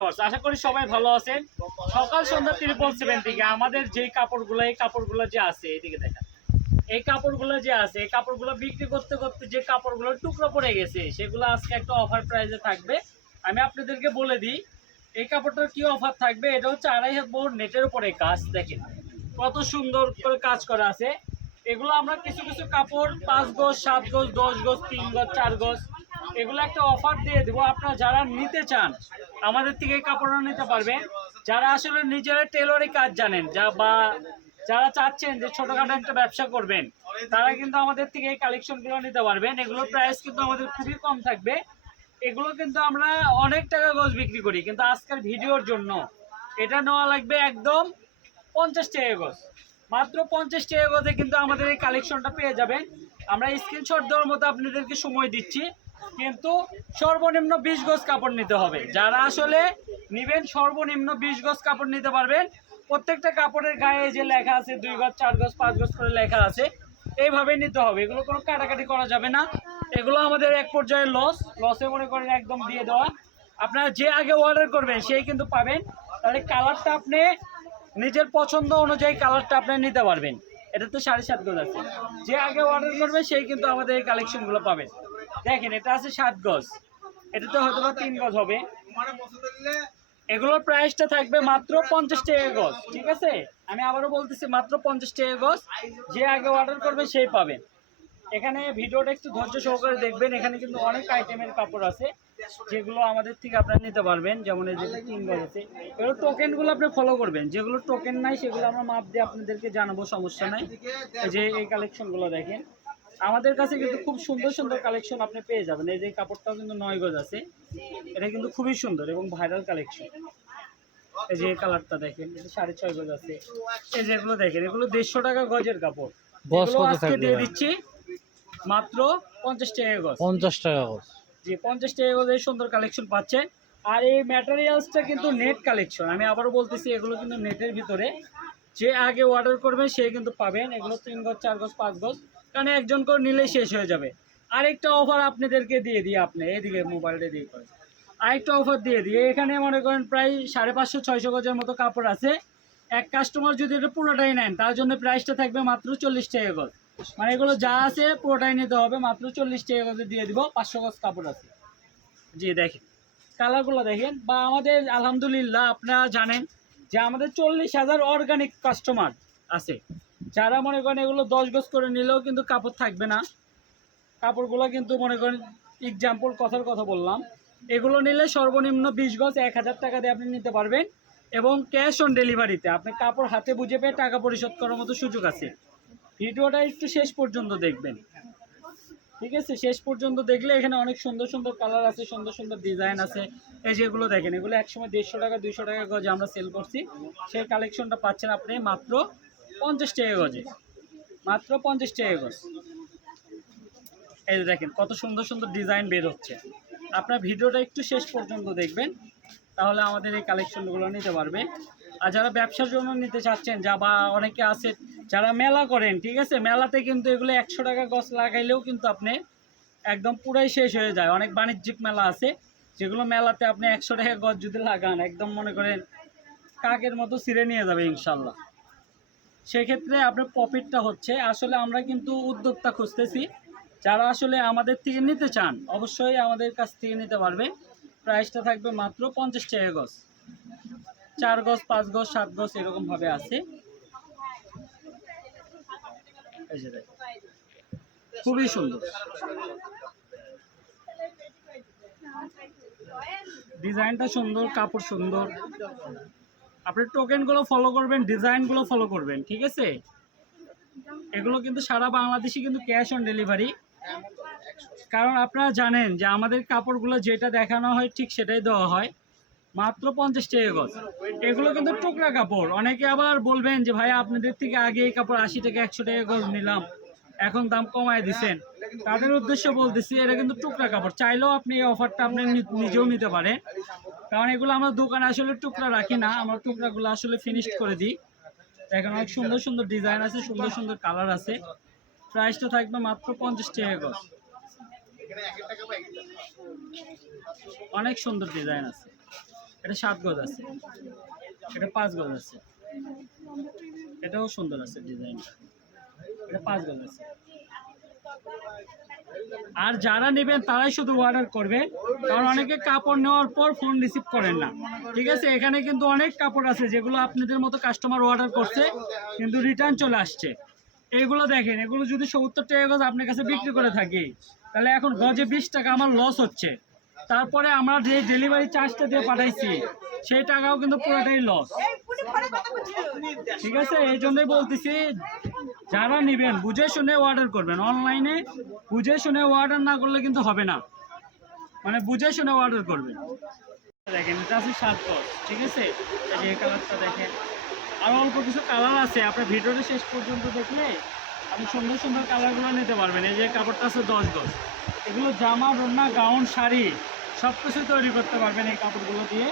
আশা করি সবাই ভালো আছেন। সকাল সন্ধ্যা 777 থেকে আমাদের যে কাপড়গুলো এই কাপড়গুলো যে আছে এদিকে দেখেন, এই কাপড়গুলো যে আছে এই কাপড়গুলো বিক্রি করতে করতে যে কাপড়গুলো টুকরো পড়ে গেছে সেগুলো আজকে একটা অফার প্রাইসে থাকবে। আমি আপনাদেরকে বলে দিই এই কাপড়টার কি অফার থাকবে। এটা হচ্ছে 2.5 হাত নেটের উপরে কাজ, দেখেন কত সুন্দর করে কাজ করা আছে। এগুলো আমরা কিছু কিছু কাপড় 5 গজ 7 গজ 10 গজ 3 গজ 4 গজ এগুলো একটা অফার দিয়ে দেবো। আপনারা যারা নিতে চান আমাদের থেকে এই কাপড়টা নিতে পারবেন। যারা আসলে নিজেরা টেলরিং কাজ জানেন যারা চাচ্ছেন যে ছোটখাটো একটা ব্যবসা করবেন তারা কিন্তু আমাদের থেকে এই কালেকশনগুলো নিতে পারবেন। এগুলোর প্রাইস কিন্তু আমাদের খুবই কম থাকবে। এগুলো কিন্তু আমরা অনেক টাকা গজ বিক্রি করি, কিন্তু আজকের ভিডিওর জন্য এটা নেওয়া লাগবে একদম 50 টাকা গজ। মাত্র 50 টাকা গজে কিন্তু আমাদের এই কালেকশনটা পেয়ে যাবেন। আমরা স্ক্রিনশট দেওয়ার মতো আপনাদেরকে সময় দিচ্ছি, কিন্তু সর্বনিম্ন 20 গজ কাপড় নিতে হবে। যারা আসলে নেবেন সর্বনিম্ন 20 গজ কাপড় নিতে পারবেন। প্রত্যেকটা কাপড়ের গায়ে যে লেখা আছে 2 গজ 4 গজ 5 গজ করে লেখা আছে, এইভাবে নিতে হবে। এগুলো কোনো কাটাকাটি করা যাবে না। এগুলো আমাদের এক পর্যায়ে লসে মনে করেন একদম দিয়ে দেওয়া। আপনারা যে আগে অর্ডার করবেন সেই কিন্তু পাবেন। তাহলে কালারটা আপনি নিজের পছন্দ অনুযায়ী কালারটা আপনি নিতে পারবেন। এটা তো 7.5 গজ আছে, যে আগে অর্ডার করবে সেই কিন্তু আমাদের এই কালেকশনগুলো পাবেন। দেখেন এটা আছে 7 গজ, এটা তো হয়তো বা 3 গজ হবে। এগুলোর প্রাইসটা থাকবে মাত্র 50 টাকা গজ, ঠিক আছে? আমি আবারও বলতেছি মাত্র 50 টাকা গজ। যে আগে অর্ডার করবে সেই পাবেন। এখানে ভিডিওটা একটু ধৈর্য সহকারে দেখবেন। এখানে কিন্তু অনেক আইটেমের কাপড় আছে যেগুলো আমাদের থেকে আপনারা নিতে পারবেন। যেমন এই যে 3 গজ আছে, এগুলো টোকেনগুলো আপনি ফলো করবেন। যেগুলো টোকেন নাই সেগুলো আমরা মাপ দিয়ে আপনাদেরকে জানাবো, সমস্যা নাই। এই যে এই কালেকশনগুলো দেখেন, আমাদের কাছে কিন্তু খুব সুন্দর সুন্দর কালেকশন আপনি পেয়ে যাবেন। এই যে কাপড়টাও কিন্তু 9 গজ আছে, এটা কিন্তু খুবই সুন্দর এবং ভাইরাল কালেকশন। এই যে কালারটা দেখেন, এটা 6.5 গজ আছে। এই যেগুলো দেখেন, এগুলো 150 টাকা গজের কাপড়। এগুলো আজকে দিয়ে দিচ্ছি মাত্র 50 টাকা গজ। 50 টাকা গজ, জি 50 টাকা গজে সুন্দর কালেকশন পাচ্ছেন। আর এই ম্যাটেরিয়ালসটা কিন্তু নেট কালেকশন। আমি আবারও বলতেছি এগুলো কিন্তু নেটের ভিতরে। যে আগে অর্ডার করবেন সে কিন্তু পাবেন। এগুলো 3 গজ 4 গজ 5 গজ, কারণ একজন করে নিলেই শেষ হয়ে যাবে। আরেকটা অফার আপনাদেরকে দিয়ে দিই, আপনি এদিকে মোবাইলটা দিয়ে করেন। আরেকটা অফার দিয়ে দিই, এখানে মনে করেন প্রায় 550-600 গজের মতো কাপড় আছে। এক কাস্টমার যদি এটা পুরোটাই নেন তার জন্য প্রাইসটা থাকবে মাত্র 40 টাকা গজ। মানে এগুলো যা আছে পুরোটাই নিতে হবে, মাত্র 40 টাকা গজে দিয়ে দিব। 500 গজ কাপড় আছে। জি দেখেন কালারগুলো দেখেন। বা আমাদের আলহামদুলিল্লাহ আপনারা জানেন যে আমাদের 40,000 অর্গানিক কাস্টমার আছে, যারা মনে করেন এগুলো 10 গজ করে নিলেও কিন্তু কাপড় থাকবে না। কাপড়গুলো কিন্তু মনে করেন এক্সাম্পল কথার কথা বললাম, এগুলো নিলে সর্বনিম্ন 20 গজ 1000 টাকা দিয়ে আপনি নিতে পারবেন। এবং ক্যাশ অন ডেলিভারিতে আপনি কাপড় হাতে বুঝে পেয়ে টাকা পরিশোধ করার মতো সুযোগ আছে। ভিডিওটা একটু শেষ পর্যন্ত দেখবেন, ঠিক আছে? শেষ পর্যন্ত দেখলে এখানে অনেক সুন্দর সুন্দর কালার আছে, সুন্দর সুন্দর ডিজাইন আছে। এই যেগুলো দেখেন, এগুলো একসময় 150 টাকা 200 টাকা গজে আমরা সেল করছি। সেই কালেকশনটা পাচ্ছেন আপনি মাত্র 50 টাকা গজে, মাত্র 50 টাকা গজ। এই যে দেখেন কত সুন্দর সুন্দর ডিজাইন বের হচ্ছে। আপনার ভিডিওটা একটু শেষ পর্যন্ত দেখবেন, তাহলে আমাদের এই কালেকশনগুলো নিতে পারবে। আর যারা ব্যবসার জন্য নিতে চাচ্ছেন, বা অনেকে আছে যারা মেলা করেন, ঠিক আছে? মেলাতে কিন্তু এগুলো 100 টাকা গজ লাগাইলেও কিন্তু আপনি একদম পুরাই শেষ হয়ে যায়। অনেক বাণিজ্যিক মেলা আছে যেগুলো মেলাতে আপনি 100 টাকা গজ যদি লাগান একদম মনে করেন কাকের মতো ছিঁড়ে নিয়ে যাবে ইনশাল্লাহ। সেক্ষেত্রে আপনার প্রফিটটা হচ্ছে। আসলে আমরা কিন্তু উদ্যোক্তা খুঁজতেছি, যারা আসলে আমাদের থেকে নিতে চান অবশ্যই আমাদের কাছ থেকে নিতে পারবে। প্রাইসটা থাকবে মাত্র 50 টাকা গজ। 4 গজ 5 গজ 7 গজ এরকমভাবে আছে। এই যে দেখেন খুবই সুন্দর ডিজাইনটা, সুন্দর কাপড় সুন্দর। আপনি টোকেনগুলো ফলো করবেন, ডিজাইনগুলো ফলো করবেন, ঠিক আছে? এগুলো কিন্তু সারা বাংলাদেশে কিন্তু ক্যাশ অন ডেলিভারি। কারণ আপনারা জানেন যে আমাদের কাপড়গুলো যেটা দেখানো হয় ঠিক সেটাই দেওয়া হয়। মাত্র 50 টাকা গজ। এগুলো কিন্তু টুকরা কাপড়। অনেকে আবার বলবেন যে ভাই আপনাদের থেকে আগে এই কাপড় 80 টাকা 100 টাকা গজ নিলাম, এখন দাম কমায় দিচ্ছেন। তাদের উদ্দেশ্য বলতেছি এটা কিন্তু টুকরা কাপড়। চাইলেও আপনি এই অফারটা আপনি নিজেও নিতে পারেন। কারণ এগুলো আমরা দোকানে আসলে টুকরা রাখি না, আমরা টুকরাগুলো আসলে ফিনিশড করে দিই। এখন অনেক সুন্দর সুন্দর ডিজাইন আছে, সুন্দর সুন্দর কালার আছে। প্রাইসটা থাকবে মাত্র 50 টাকা গজ। অনেক সুন্দর ডিজাইন আছে। এটা 7 গজ আছে, এটা 5 গজ আছে, এটাও সুন্দর আছে ডিজাইনটা, এটা 5 গজ আছে। আর যারা নেবেন তারাই শুধু অর্ডার করবে, কারণ অনেকে কাপড় নেওয়ার পর ফোন রিসিভ করেন না, ঠিক আছে। এখানে কিন্তু অনেক কাপড় আছে যেগুলো আপনাদের মতো কাস্টমার অর্ডার করছে কিন্তু রিটার্ন চলে আসছে। এইগুলো দেখেন, এগুলো যদি 70 টাকা গজ আপনার কাছে বিক্রি করে থাকি, তাহলে এখন গজে 20 টাকা আমার লস হচ্ছে। তারপরে আমরা যে ডেলিভারি চার্জটা দিয়ে পাঠাইছি সেই টাকাও কিন্তু পুরোটাই লস, ঠিক আছে। এই জন্যই বলতেছি যারা নেবেন বুঝে শুনে অর্ডার করবেন। অনলাইনে বুঝে শুনে অর্ডার না করলে কিন্তু হবে না, মানে বুঝে শুনে অর্ডার করবেন। দেখেন এটা আছে 7 গজ, ঠিক আছে। এই কালারটা দেখেন, আর অল্প কিছু কালার আছে, আপনার ভিডিওটা শেষ পর্যন্ত দেখলে আপনি সুন্দর সুন্দর কালারগুলো নিতে পারবেন। এই যে কাপড়টা আছে 10 গজ, এগুলো জামা, ওড়না, গাউন, শাড়ি সব কিছুই তৈরি করতে পারবেন এই কাপড়গুলো দিয়ে।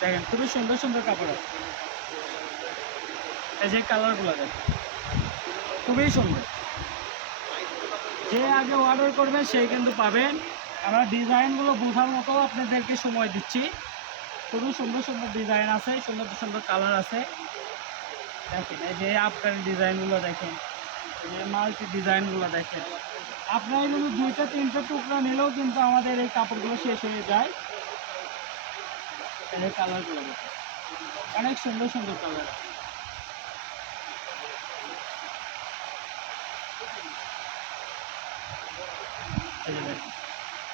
দেখেন খুবই সুন্দর সুন্দর কাপড় আছে, এই যে কালারগুলো দেখেন খুবই সুন্দর। যে আগে অর্ডার করবেন সেই কিন্তু পাবেন। আমরা ডিজাইনগুলো বোঝার মতো আপনাদেরকে সময় দিচ্ছি। খুবই সুন্দর সুন্দর ডিজাইন আছে, সুন্দর সুন্দর কালার আছে। দেখেন এই যে আপনার ডিজাইনগুলো দেখেন, এই যে মাল্টি ডিজাইনগুলো দেখেন। আপনার এগুলো 2টা 3টা টুকরা নিলেও কিন্তু আমাদের এই কাপড়গুলো শেষ হয়ে যায়। এই কালারগুলো দেখেন, অনেক সুন্দর সুন্দর কালার।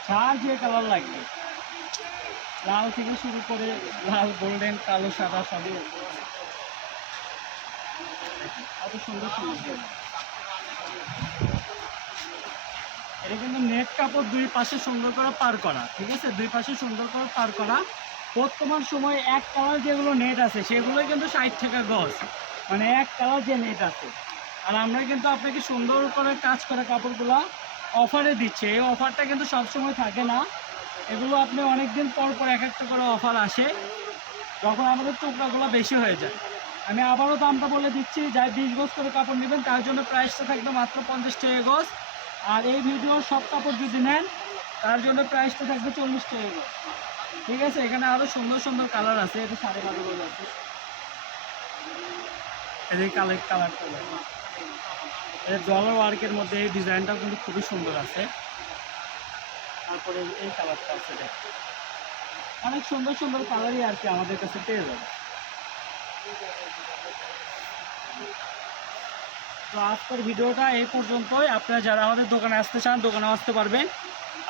যার যে কালার লাগবে, লাল থেকে শুরু করে লাল, গোল্ডেন, কালো, সাদা সবই এত সুন্দর সুন্দর। এটা কিন্তু নেট কাপড়, দুই পাশে সুন্দর করে পার করা, ঠিক আছে। দুই পাশে সুন্দর করে পার করা। বর্তমান সময়ে এক কালার যেগুলো নেট আছে সেগুলো কিন্তু 60 টাকা গজ, মানে এক কালার যে নেট আছে। আর আমরা কিন্তু আপনাকে সুন্দর করে কাজ করা কাপড়গুলো অফারে দিচ্ছে। এই অফারটা কিন্তু সবসময় থাকে না, এগুলো আপনি অনেক দিন পর পর এক একটা করে অফার আসে, যখন আমাদের টুকরাগুলো বেশি হয়ে যায়। আমি আবারও দামটা বলে দিচ্ছি, যাই 20 গজ করে কাপড় নেবেন তার জন্য প্রাইসটা থাকবে মাত্র 50 টাকা গজ। আর এই ভিডিওর সব কাপড় যদি নেন তার জন্য প্রাইসটা থাকবে 40 টাকা গজ, ঠিক আছে। এখানে আরও সুন্দর সুন্দর কালার আছে, এটা 12.5 গজ আছে। এই কালারটা এই ডলার ওয়ার্কের মধ্যে এই ডিজাইনটাও কিন্তু খুবই সুন্দর আছে। তারপরে এই কালারটা আছে, অনেক সুন্দর সুন্দর কালারই আর কি আমাদের কাছে পেয়ে যাবে। তো আজকের ভিডিওটা এই পর্যন্তই। আপনারা যারা আমাদের দোকানে আসতে চান দোকানে আসতে পারবেন,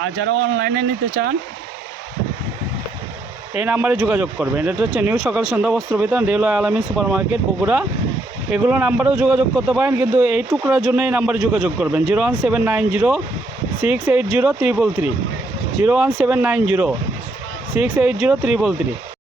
আর যারা অনলাইনে নিতে চান এই নাম্বারে যোগাযোগ করবেন। এটা হচ্ছে নিউ সকাল সন্ধ্যা বস্ত্র বিতান, রেলওয়ে আলামিন সুপার মার্কেট, বগুড়া। এগুলো নাম্বারেও যোগাযোগ করতে পারেন, কিন্তু এই টুকরার জন্য এই নাম্বারে যোগাযোগ করবেন 01790 680 333, 01790 680 333।